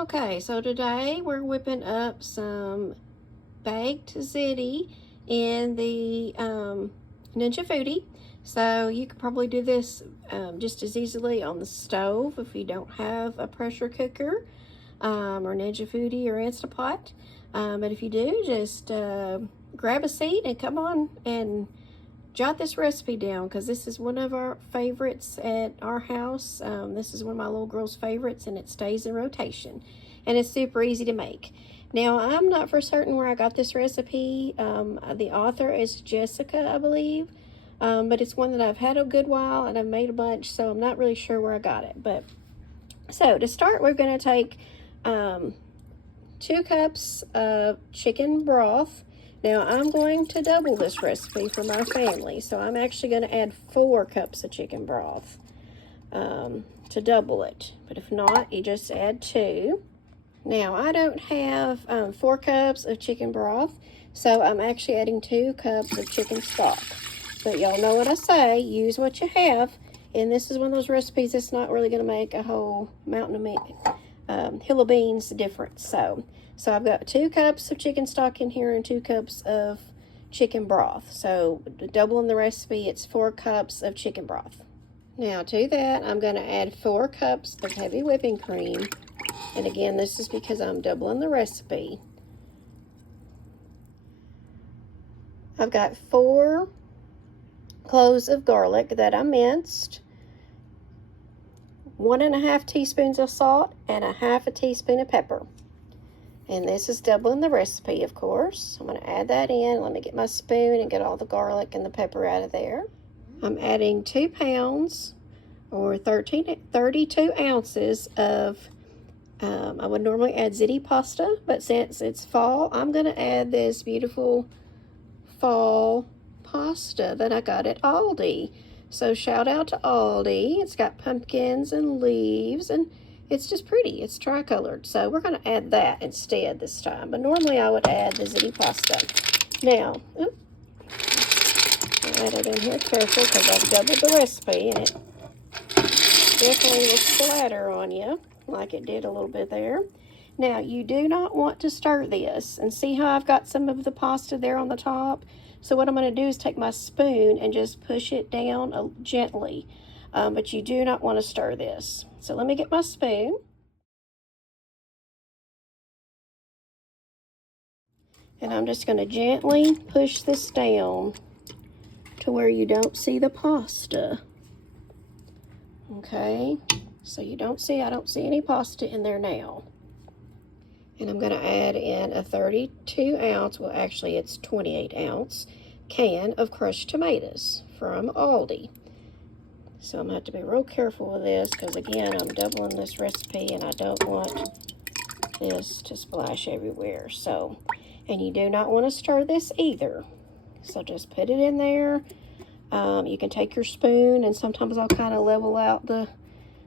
Okay, so today we're whipping up some baked ziti in the Ninja Foodie. So you could probably do this just as easily on the stove if you don't have a pressure cooker or Ninja Foodie or Instapot. But if you do, just grab a seat and come on and jot this recipe down, because this is one of our favorites at our house. This is one of my little girl's favorites, and it stays in rotation, and it's super easy to make. Now, I'm not for certain where I got this recipe. The author is Jessica, I believe, but it's one that I've had a good while, and I've made a bunch, so I'm not really sure where I got it. But so to start, we're going to take 2 cups of chicken broth. Now, I'm going to double this recipe for my family, so I'm actually going to add 4 cups of chicken broth to double it. But if not, you just add 2. Now, I don't have 4 cups of chicken broth, so I'm actually adding 2 cups of chicken stock. But y'all know what I say, use what you have. And this is one of those recipes that's not really going to make a whole mountain of meat, hill of beans difference. So I've got 2 cups of chicken stock in here and 2 cups of chicken broth. So doubling the recipe, it's 4 cups of chicken broth. Now to that, I'm going to add 4 cups of heavy whipping cream. And again, this is because I'm doubling the recipe. I've got 4 cloves of garlic that I minced, 1½ teaspoons of salt, and 1/2 teaspoon of pepper. And this is doubling the recipe, of course. I'm going to add that in. Let me get my spoon and get all the garlic and the pepper out of there. I'm adding 2 pounds or 32 ounces of, I would normally add ziti pasta, but since it's fall, I'm going to add this beautiful fall pasta that I got at Aldi. So shout out to Aldi. It's got pumpkins and leaves, and it's just pretty. It's tricolored. So we're going to add that instead this time. But normally I would add the ziti pasta. Now, I'll add it in here carefully because I've doubled the recipe, and it definitely will splatter on you like it did a little bit there. Now, you do not want to stir this. And see how I've got some of the pasta there on the top? So what I'm going to do is take my spoon and just push it down gently. But you do not want to stir this. So let me get my spoon. And I'm just going to gently push this down to where you don't see the pasta. Okay, so I don't see any pasta in there now. And I'm going to add in a 32 ounce, well actually it's 28 ounce can of crushed tomatoes from Aldi. So I'm going to have to be real careful with this because again, I'm doubling this recipe and I don't want this to splash everywhere. So, and you do not want to stir this either. So just put it in there. You can take your spoon, and sometimes I'll kind of level out the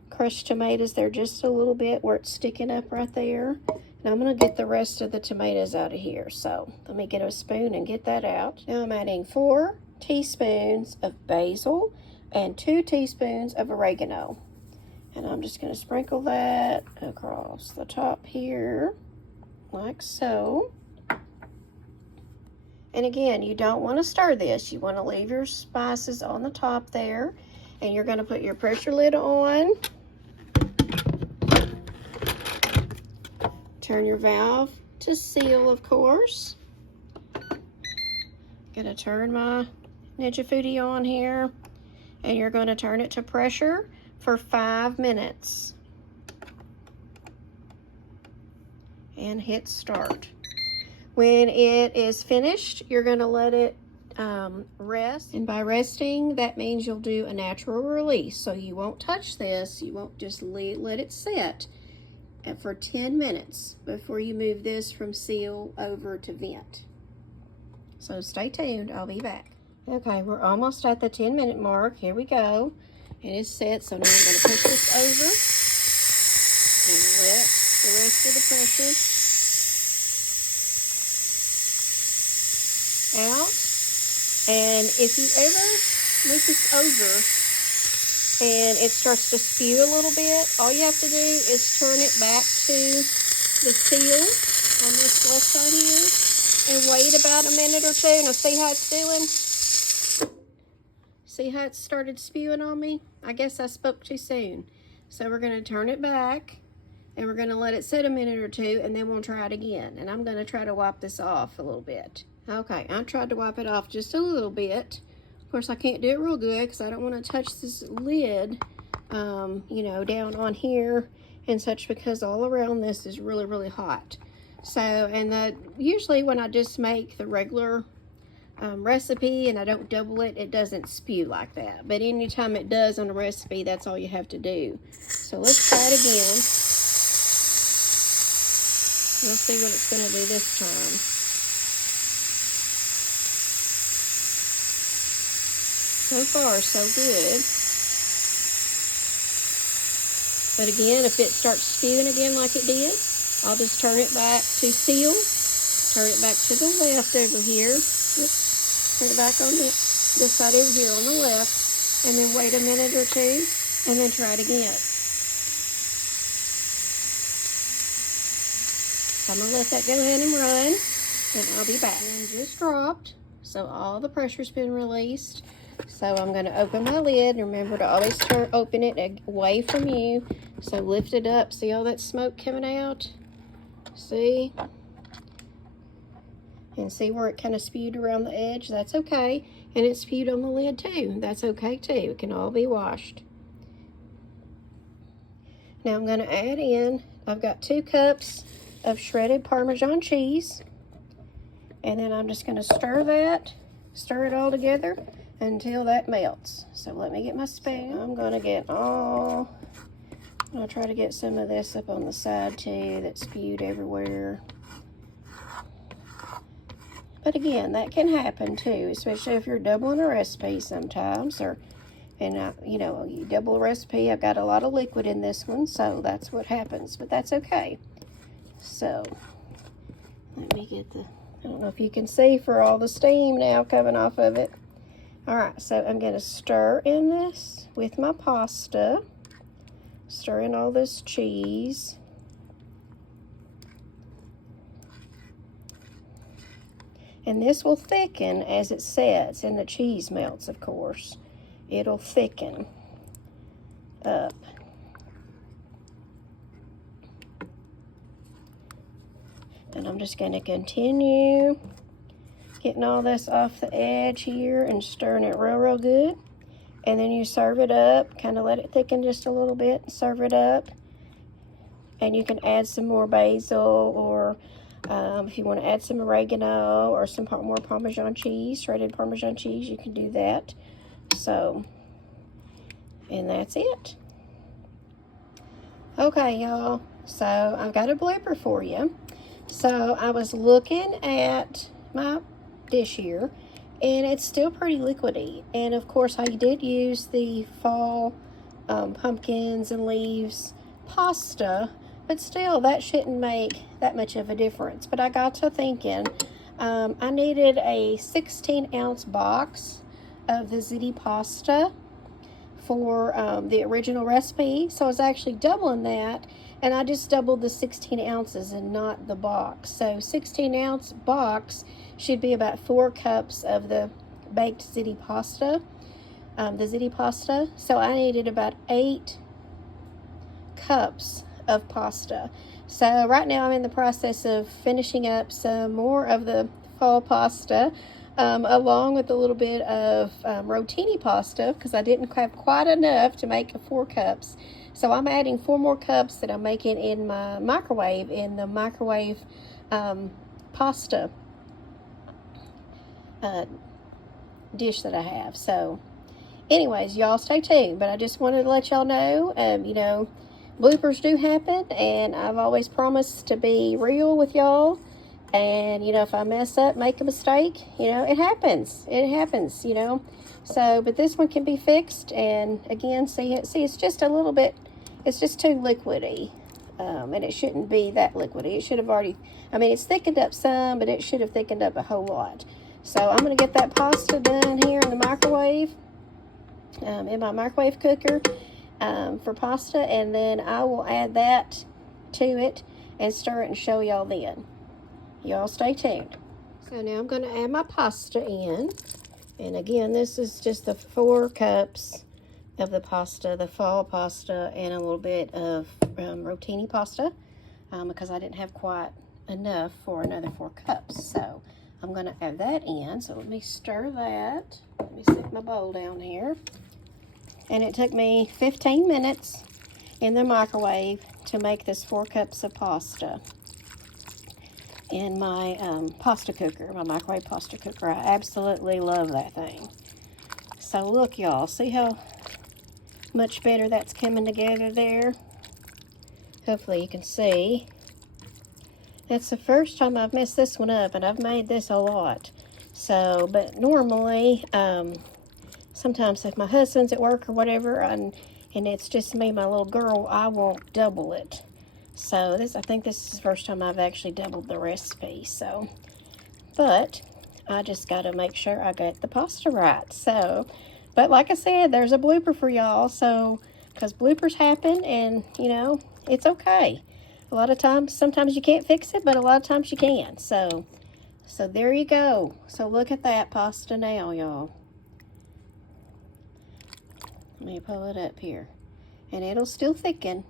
crushed tomatoes there just a little bit where it's sticking up right there. Now I'm going to get the rest of the tomatoes out of here. So let me get a spoon and get that out. Now I'm adding 4 teaspoons of basil and 2 teaspoons of oregano. And I'm just going to sprinkle that across the top here, like so. And again, you don't want to stir this. You want to leave your spices on the top there. And you're going to put your pressure lid on. Turn your valve to seal, of course. Going to turn my Ninja Foodie on here. And you're going to turn it to pressure for 5 minutes. And hit start. When it is finished, you're going to let it rest. And by resting, that means you'll do a natural release. So you won't touch this. You won't just let it sit for 10 minutes before you move this from seal over to vent. So stay tuned. I'll be back. Okay, we're almost at the 10-minute mark. Here we go. It is set, so now I'm going to push this over and let the rest of the pressure out. And if you ever move this over and it starts to spew a little bit, all you have to do is turn it back to the seal on this left side here and wait about a minute or two. Now see how it's doing? See how it started spewing on me? I guess I spoke too soon. So we're going to turn it back and we're going to let it sit a minute or two, and then we'll try it again. And I'm going to try to wipe this off a little bit. Okay, I tried to wipe it off just a little bit. Of course, I can't do it real good because I don't want to touch this lid, you know, down on here and such, because all around this is really, really hot. So, and usually when I just make the regular recipe and I don't double it, it doesn't spew like that. But anytime it does on a recipe, that's all you have to do. So let's try it again. We'll see what it's going to do this time. So far, so good. But again, if it starts spewing again like it did, I'll just turn it back to seal. Turn it back to the left over here. Oops. Turn it back on this side over here on the left. And then wait a minute or two. And then try it again. So I'm going to let that go ahead and run. And I'll be back. And just dropped. So all the pressure's been released. So I'm going to open my lid. Remember to always open it away from you. So lift it up. See all that smoke coming out? See? And see where it kind of spewed around the edge? That's okay. And it spewed on the lid too. That's okay too. It can all be washed. Now I'm going to add in, I've got 2 cups of shredded Parmesan cheese. And then I'm just going to stir it all together until that melts. So let me get my spoon. I'm going to I'll try to get some of this up on the side too that spewed everywhere. But again, that can happen too, especially if you're doubling a recipe sometimes, you know, you double a recipe. I've got a lot of liquid in this one, so that's what happens, but that's okay. So let me get I don't know if you can see for all the steam now coming off of it. All right, so I'm going to stir in this with my pasta. Stir in all this cheese. And this will thicken as it sets and the cheese melts, of course. It'll thicken up. And I'm just going to continue getting all this off the edge here and stirring it real, real good. And then you serve it up, kind of let it thicken just a little bit, and serve it up. And you can add some more basil, or if you want to add some oregano or some more Parmesan cheese, shredded Parmesan cheese, you can do that. So, and that's it. Okay, y'all. So, I've got a blooper for you. So, I was looking at my dish here, and it's still pretty liquidy. And of course, I did use the fall pumpkins and leaves pasta, but still, that shouldn't make that much of a difference. But I got to thinking, I needed a 16-ounce box of the Ziti pasta for the original recipe. So I was actually doubling that, and I just doubled the 16 ounces and not the box. So 16-ounce box should be about 4 cups of the baked Ziti pasta, So I needed about 8 cups of pasta. So right now I'm in the process of finishing up some more of the fall pasta, along with a little bit of rotini pasta, because I didn't have quite enough to make 4 cups. So I'm adding 4 more cups that I'm making in my microwave, in the microwave pasta dish that I have. So anyways, y'all stay tuned. But I just wanted to let y'all know, you know, bloopers do happen, and I've always promised to be real with y'all. And, you know, if I mess up, make a mistake, you know, it happens. It happens, you know. So, but this one can be fixed. And again, see, it's just a little bit, it's just too liquidy. And it shouldn't be that liquidy. It should have already, I mean, it's thickened up some, but it should have thickened up a whole lot. So I'm going to get that pasta done here in the microwave. in my microwave cooker for pasta, and then I will add that to it and stir it and show y'all then. Y'all stay tuned. So now I'm going to add my pasta in. And again, this is just the 4 cups of the pasta, the fall pasta, and a little bit of rotini pasta because I didn't have quite enough for another 4 cups. So I'm going to add that in. So let me stir that. Let me stick my bowl down here. And it took me 15 minutes in the microwave to make this 4 cups of pasta in my pasta cooker, my microwave pasta cooker. I absolutely love that thing. So look, y'all, see how much better that's coming together there? Hopefully you can see. That's the first time I've messed this one up, and I've made this a lot. So, but normally, sometimes if my husband's at work or whatever, and it's just me, my little girl, I won't double it. So I think this is the first time I've actually doubled the recipe. So, but I just got to make sure I got the pasta right. So, but like I said, there's a blooper for y'all. So, because bloopers happen, and you know, it's okay. A lot of times, sometimes you can't fix it, but a lot of times you can. So there you go. So look at that pasta now, y'all. Let me pull it up here, and it'll still thicken.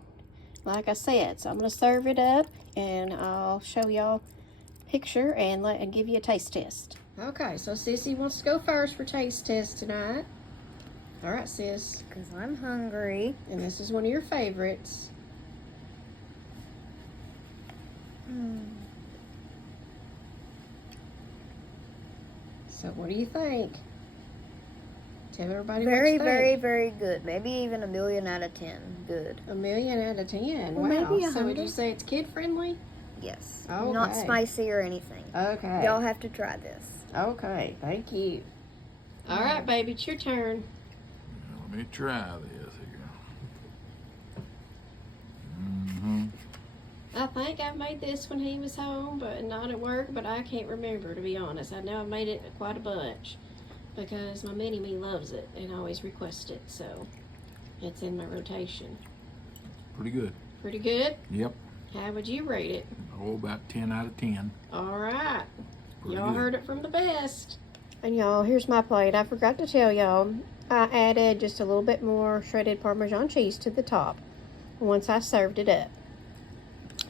Like I said, so I'm going to serve it up, and I'll show y'all a picture and give you a taste test. Okay, so Sissy wants to go first for taste test tonight. All right, sis. Because I'm hungry. And this is one of your favorites. So what do you think? Tell everybody Very, what you very, think. very good. Maybe even a million out of 10. Good. A million out of 10. Well, Wow. maybe So would 100. you say it's kid friendly? Yes. Okay. Not spicy or anything. Okay. Y'all have to try this. Okay. Thank you. All right, baby. It's your turn. Let me try this here. I think I made this when he was home, but not at work, but I can't remember, to be honest. I know I made it quite a bunch because my mini-me loves it and always requests it, so it's in my rotation. Pretty good. Pretty good? Yep. How would you rate it? Oh, about 10 out of 10. All right. Pretty Y'all good. heard it from the best. And y'all, here's my plate. I forgot to tell y'all, I added just a little bit more shredded Parmesan cheese to the top once I served it up.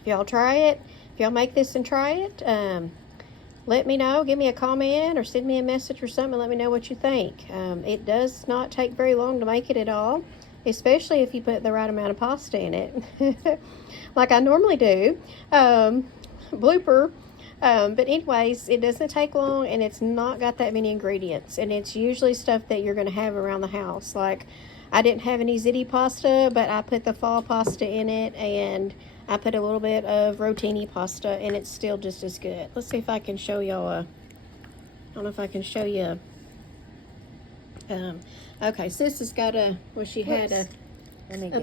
If y'all try it, if y'all make this and try it, let me know. Give me a comment or send me a message or something and let me know what you think. It does not take very long to make it at all, especially if you put the right amount of pasta in it, like I normally do. Blooper. But anyways, it doesn't take long, and it's not got that many ingredients, and it's usually stuff that you're going to have around the house. Like, I didn't have any Ziti pasta, but I put the fall pasta in it, and I put a little bit of rotini pasta, and it's still just as good. Let's see if I can show y'all I don't know if I can show you okay, Sis has got she had a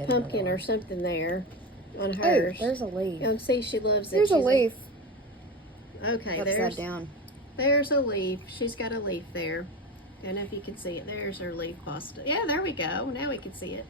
pumpkin or something there on hers. Oh, there's a leaf. You can see she loves it. There's a leaf. Okay, Upside down. There's a leaf. She's got a leaf there. I don't know if you can see it. There's her leaf pasta. Yeah, there we go. Now we can see it.